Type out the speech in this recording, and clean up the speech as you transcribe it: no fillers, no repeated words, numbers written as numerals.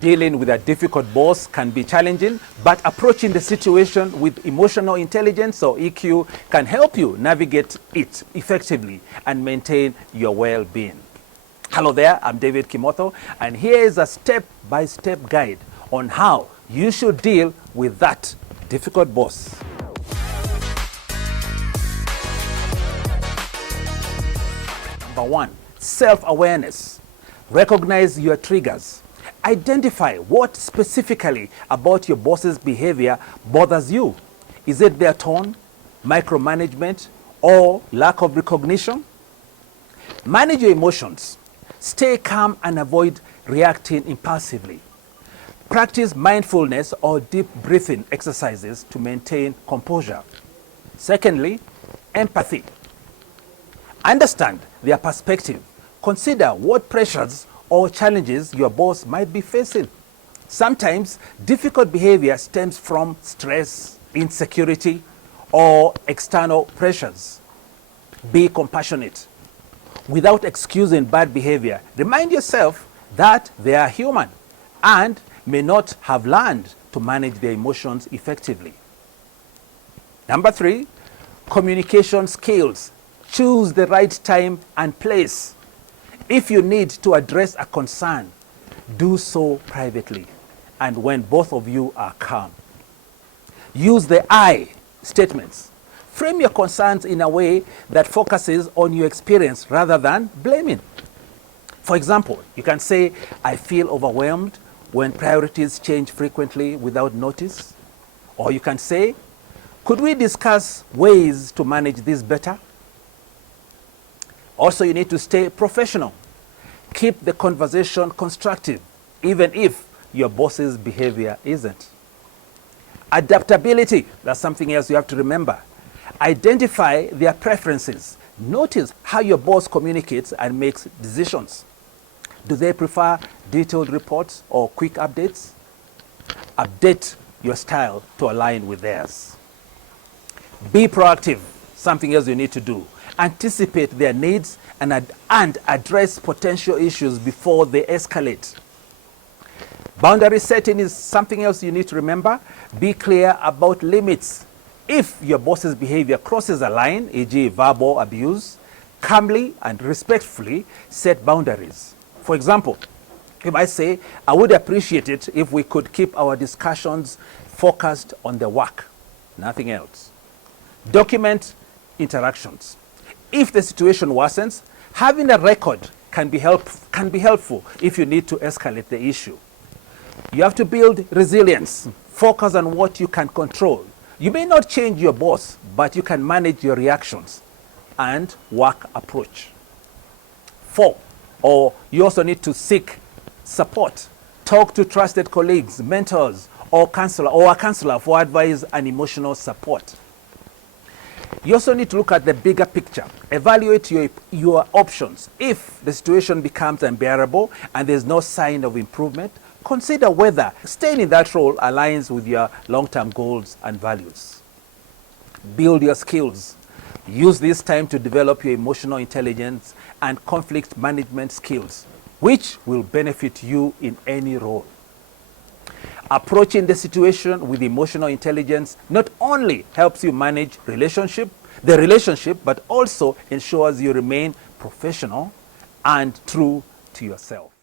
Dealing with a difficult boss can be challenging, but approaching the situation with emotional intelligence or EQ can help you navigate it effectively and maintain your well-being. Hello there, I'm David Kimotho, and here is a step-by-step guide on how you should deal with that difficult boss. Number 1, self-awareness. Recognize your triggers. Identify what specifically about your boss's behavior bothers you. Is it their tone, micromanagement, or lack of recognition? Manage your emotions. Stay calm and avoid reacting impulsively. Practice mindfulness or deep breathing exercises to maintain composure. Secondly, empathy. Understand their perspective. Consider what pressures or challenges your boss might be facing. Sometimes difficult behavior stems from stress, insecurity, or external pressures. Be compassionate. Without excusing bad behavior, remind yourself that they are human and may not have learned to manage their emotions effectively. Number 3, communication skills. Choose the right time and place. If you need to address a concern, do so privately and when both of you are calm. Use the I statements. Frame your concerns in a way that focuses on your experience rather than blaming. For example, you can say, I feel overwhelmed when priorities change frequently without notice. Or you can say, could we discuss ways to manage this better? Also, you need to stay professional. Keep the conversation constructive, even if your boss's behavior isn't. Adaptability, that's something else you have to remember. Identify their preferences. Notice how your boss communicates and makes decisions. Do they prefer detailed reports or quick updates? Update your style to align with theirs. Be proactive, something else you need to do. Anticipate their needs and address potential issues before they escalate. Boundary setting is something else you need to remember. Be clear about limits. If your boss's behavior crosses a line, e.g. verbal abuse, calmly and respectfully set boundaries. For example, you might say, I would appreciate it if we could keep our discussions focused on the work, nothing else. Document interactions. If the situation worsens, having a record can be helpful if you need to escalate the issue. You have to build resilience. Focus on what you can control. You may not change your boss, but you can manage your reactions and work approach. 4, you also need to seek support. Talk to trusted colleagues, mentors, or a counselor for advice and emotional support. You also need to look at the bigger picture. Evaluate your options. If the situation becomes unbearable and there's no sign of improvement, consider whether staying in that role aligns with your long-term goals and values. Build your skills. Use this time to develop your emotional intelligence and conflict management skills, which will benefit you in any role. Approaching the situation with emotional intelligence not only helps you manage the relationship, but also ensures you remain professional and true to yourself.